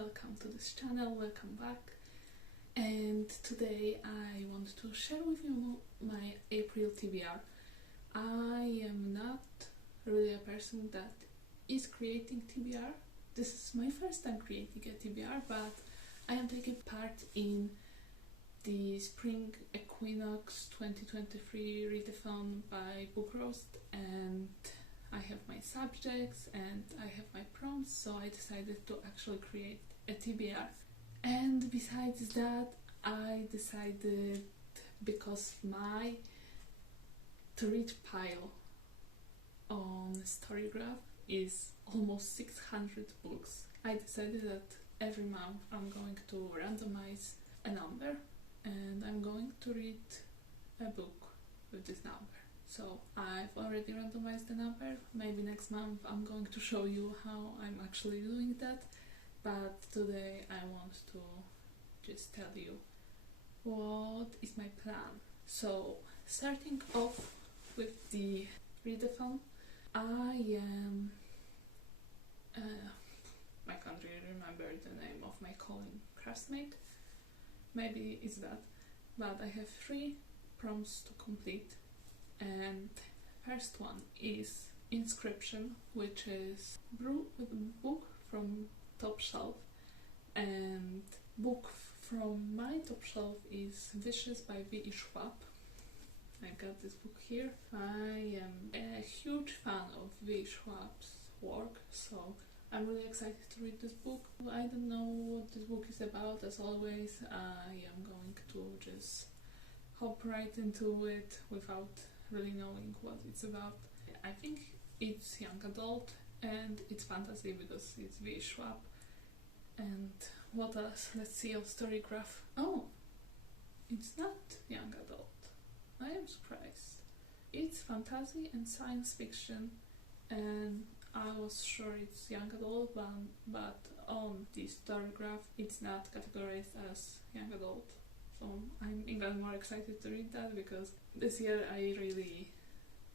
welcome to this channel, welcome back. And today I want to share with you my April TBR. I am not really a person that is creating TBR. This is my first time creating a TBR, but I am taking part in the Spring Equinox 2023 Readathon by Book Roast, and I have my subjects and I have my prompts, so I decided to actually create a TBR. And besides that, I decided, because my to read pile on Storygraph is almost 600 books, I decided that every month I'm going to randomize a number and I'm going to read a book with this number. So I've already randomized the number. Maybe next month I'm going to show you how I'm actually doing that, but today I want to just tell you what is my plan. So starting off with the Readathon, I can't really remember the name of my calling classmate, maybe it's that, but I have 3 prompts to complete. And first one is Inscription, which is a book from top shelf, and book from my top shelf is Wishes by V.E. Schwab. I got this book here. I am a huge fan of V.E. Schwab's work, so I'm really excited to read this book. I don't know what this book is about. As always, I am going to just hop right into it without really knowing what it's about. I think it's young adult and it's fantasy because it's V.E. Schwab. And what else? Let's see on Storygraph. Oh, it's not young adult. I am surprised. It's fantasy and science fiction, and I was sure it's young adult, but on the Storygraph it's not categorized as young adult. So I'm even more excited to read that, because this year I really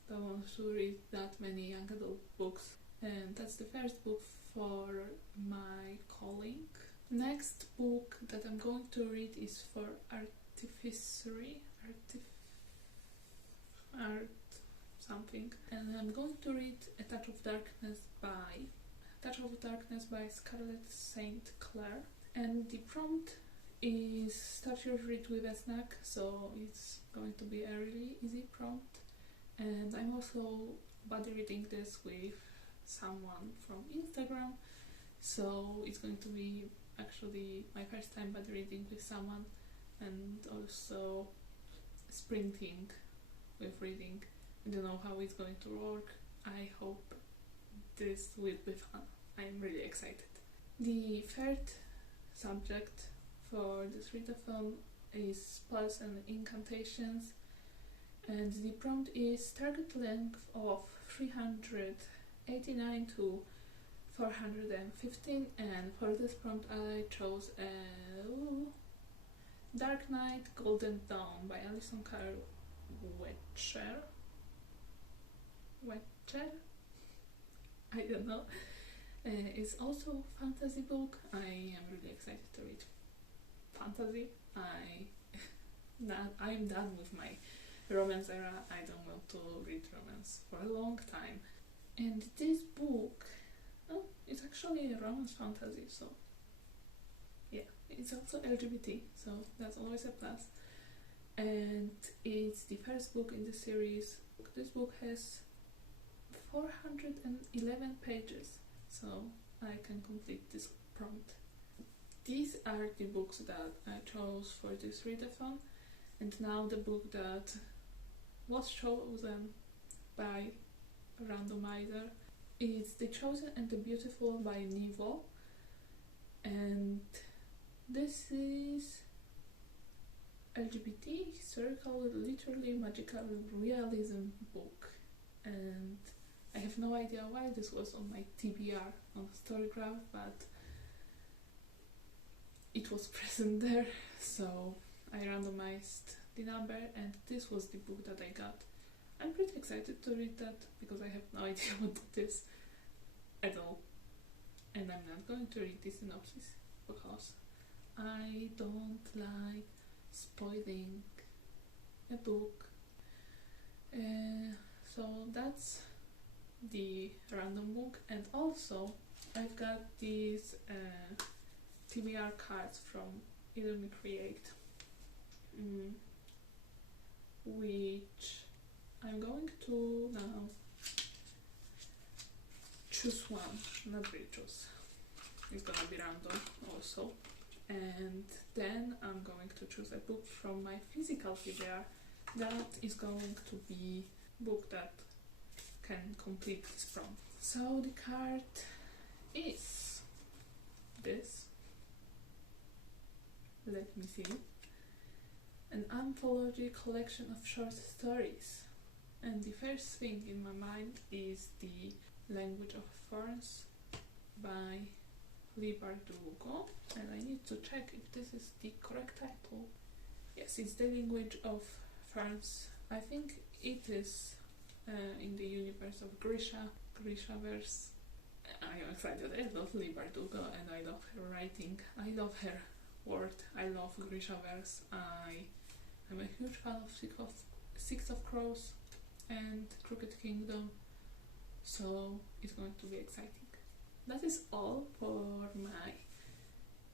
don't want to read that many young adult books. And that's the first book for my calling. Next book that I'm going to read is for artificery, art something. And I'm going to read A Touch of Darkness by Scarlett St. Clair. And the prompt is start your read with a snack, so it's going to be a really easy prompt. And I'm also buddy reading this with someone from Instagram, so it's going to be actually my first time buddy reading with someone, and also sprinting with reading. I don't know how it's going to work. I hope this will be fun. I'm really excited. The third subject for this readathon is spells and incantations, and the prompt is target length of 389 to 415, and for this prompt I chose Dark Night, Golden Dawn by Alison Carr Wetcher? I don't know. It's also a fantasy book. I am really excited to read fantasy. I'm done with my romance era. I don't want to read romance for a long time. And this book, it's actually a romance fantasy, so yeah, it's also LGBT, so that's always a plus. And it's the first book in the series. This book has 411 pages, so I can complete this prompt. These are the books that I chose for this readathon, and now the book that was chosen by a randomizer is The Chosen and the Beautiful by Nivo, and this is LGBT, historical, literally magical realism book. And I have no idea why this was on my TBR on Storygraph, but it was present there, so I randomized the number and this was the book that I got. I'm pretty excited to read that because I have no idea what it is at all, and I'm not going to read the synopsis because I don't like spoiling a book. So that's the random book, and also I've got these TBR cards from Create, which I'm going to now choose one, not really choose, it's gonna be random also, and then I'm going to choose a book from my physical TBR that is going to be book that can complete this prompt. So the card is this. Let me see. An anthology collection of short stories. And the first thing in my mind is The Language of Ferns by Lee Bardugo. And I need to check if this is the correct title. Yes, it's The Language of Ferns. I think it is in the universe of Grishaverse. I am excited. I love Lee Bardugo and I love her writing. I love her word. I love Grishaverse. I am a huge fan of Six of Crows and Crooked Kingdom, so it's going to be exciting. That is all for my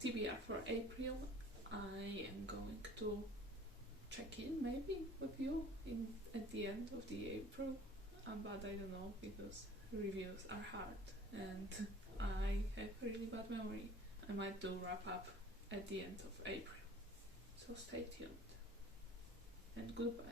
TBR for April. I am going to check in maybe with you at the end of the April, but I don't know because reviews are hard and I have a really bad memory. I might do wrap up at the end of April, so stay tuned and goodbye.